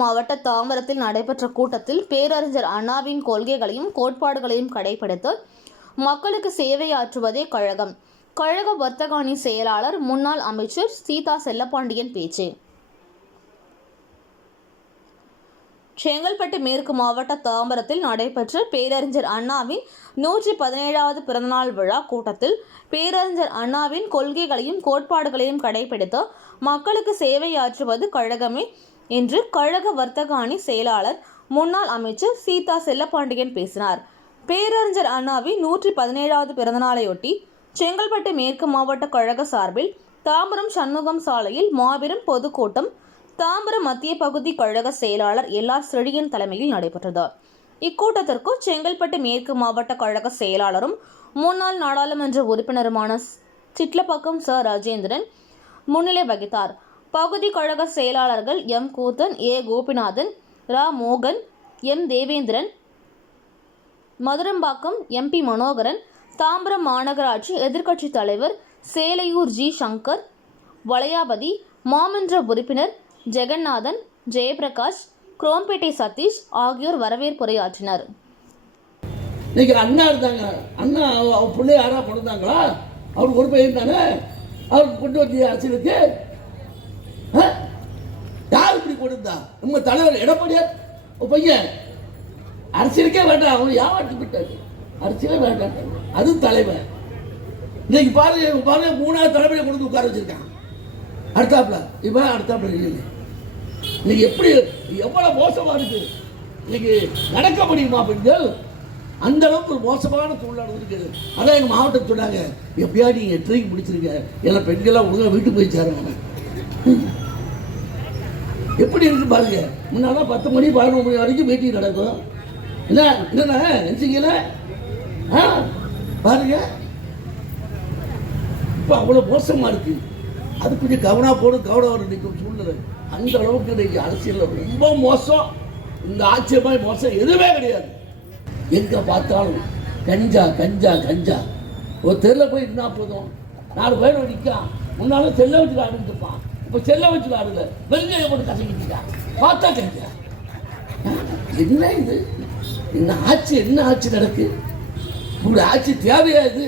மாவட்ட தாம்பரத்தில் நடைபெற்ற கூட்டத்தில் பேரறிஞர் அண்ணாவின் கொள்கைகளையும் கோட்பாடுகளையும் கடைபிடித்து மக்களுக்கு சேவையாற்றுவதே கழகம். கழக வர்த்தக அணி செயலாளர் முன்னாள் அமைச்சர் சீதா செல்லப்பாண்டியன் பேச்சு. செங்கல்பட்டு மேற்கு மாவட்ட தாம்பரத்தில் நடைபெற்ற பேரறிஞர் அண்ணாவின் 117வது பிறந்தநாள் விழா கூட்டத்தில் பேரறிஞர் அண்ணாவின் கொள்கைகளையும் கோட்பாடுகளையும் கடைபிடித்து மக்களுக்கு சேவையாற்றுவது கழகமே என்று கழக வர்த்தக அணி செயலாளர் முன்னாள் அமைச்சர் சீதா செல்லப்பாண்டியன் பேசினார். பேரறிஞர் அண்ணாவின் 117வது பிறந்தநாளையொட்டி செங்கல்பட்டு மேற்கு மாவட்ட கழக சார்பில் தாம்பரம் சண்முகம் சாலையில் மாபெரும் பொதுக்கூட்டம் தாம்பரம் மத்திய பகுதி கழக செயலாளர் LR செழியன் தலைமையில் நடைபெற்றது. இக்கூட்டத்திற்கு செங்கல்பட்டு மேற்கு மாவட்ட கழக செயலாளரும் முன்னாள் நாடாளுமன்ற உறுப்பினருமான சிட்லப்பாக்கம் ச. ராஜேந்திரன் முன்னிலை வகித்தார். பகுதி கழக செயலாளர்கள் M. Koothan, A. கோபிநாதன், ரா. மோகன், M. தேவேந்திரன், மதுரம்பாக்கம் MP மனோகரன், தாம்பரம் மாநகராட்சி எதிர்க்கட்சி தலைவர் சேலையூர் G. சங்கர், வளையாபதி, மாமன்ற உறுப்பினர் ஜெகநாதன், ஜெயபிரகாஷ், குரோம்பேட்டை சதீஷ் ஆகியோர் வரவேற்புரையாற்றினர். இன்னைக்கு அண்ணா இருந்தாங்க, அண்ணா அவர் பிள்ளை யாரா கொடுத்தாங்களா? அவருக்கு ஒரு பையன் தானே, அவருக்கு கொண்டு வந்து அரசியலுக்கு யார் இப்படி கொடுத்தா? நம்ம தலைவர் எடப்பாடியார் பையன் அரசியலுக்கே வேண்டாம், அவனு ஏமாற்றி விட்டாரு, அரசியலே வேண்டாம், அது தலைவர். இன்னைக்கு பாருங்க 3வது தலைமையை கொண்டு உட்கார வச்சிருக்கான். அடுத்தாப்புல இன்னைக்கு எப்படி எவ்வளவு மோசமா இருக்கு. இன்னைக்கு நடக்க முடியுமா பெண்கள்? அந்த அளவுக்கு ஒரு மோசமான சூழ்நிலை இருக்குது. அதான் எங்க மாவட்டம் சொன்னாங்க, எப்படியா நீங்க 8:30 முடிச்சிருக்க, எல்லாம் பெண்கள்லாம் ஒழுங்கா வீட்டுக்கு போய் சேருவாங்க. எப்படி இருக்கு பாருங்க. முன்னாலாம் 10 மணி 11 மணி வரைக்கும் மீட்டிங் நடக்கும். என்ன நினைச்சீங்களா? பாருங்க இப்ப அவ்வளவு மோசமா இருக்கு. அது கொஞ்சம் கவனம் வர நிற்கும் சூழ்நிலை. அந்த அளவுக்கு இன்னைக்கு அரசியல் ரொம்ப மோசம். இந்த ஆட்சியமாய் மோசம் எதுவுமே கிடையாது. எங்க பார்த்தாலும் கஞ்சா கஞ்சா கஞ்சா. ஒரு தெருல போய் இருந்தா போதும், 4 பேர் நிற்கான். முன்னாலும் செல்ல வச்சு ஆடுன்னு இருப்பான், இப்ப செல்ல வச்சு ஆடுல வெறுங்கையை போட்டு கசக்கிட்டு பார்த்தா கஞ்சா. என்ன இது? என்ன ஆட்சி நடக்கு? உங்களுடைய ஆட்சி தேவையா இது?